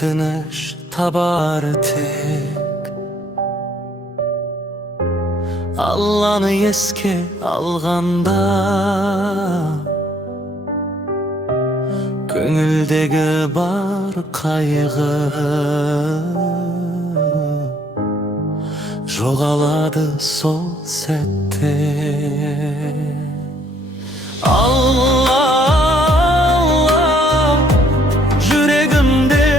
tыныш табар тек Алланы еске алғанда Көңілдегі бар қайғы жоғалады сол сәтте Алла, жүрегімде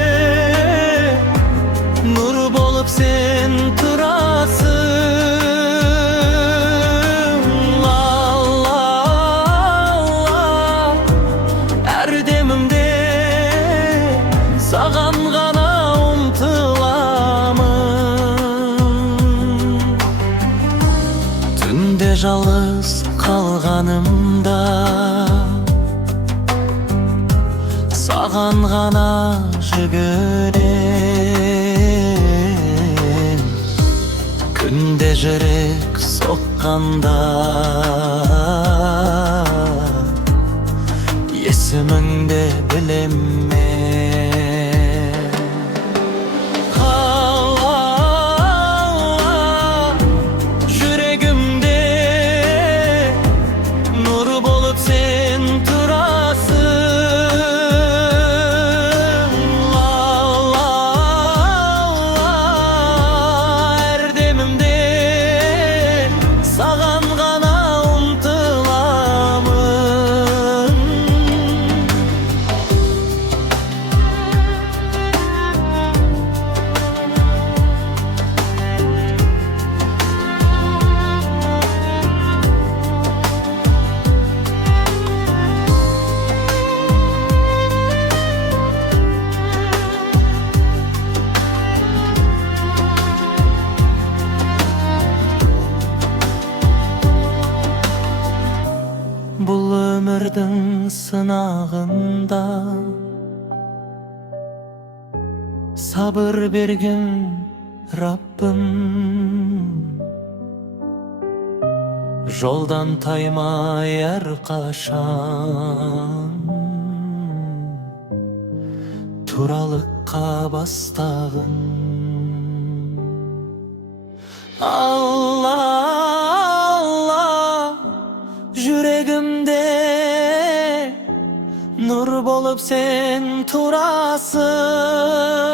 нұр болып сен тұрасың Алла, әр демімде саған ғана ұмтыламын Түнде жалғыз қалғанымда саған ғана жүгірем Күнде жүрек соққанда есіміңді білем мен жүрегімде нұр болып сен тұрасың Алла, әр демімде саған ғана ұмтыламын Бұл өмірдің сынағында сабыр берген Раббым жолдан таймай әрқашан туралыққа бастағын Алла, жүрегімде нұр болып сен тұрасың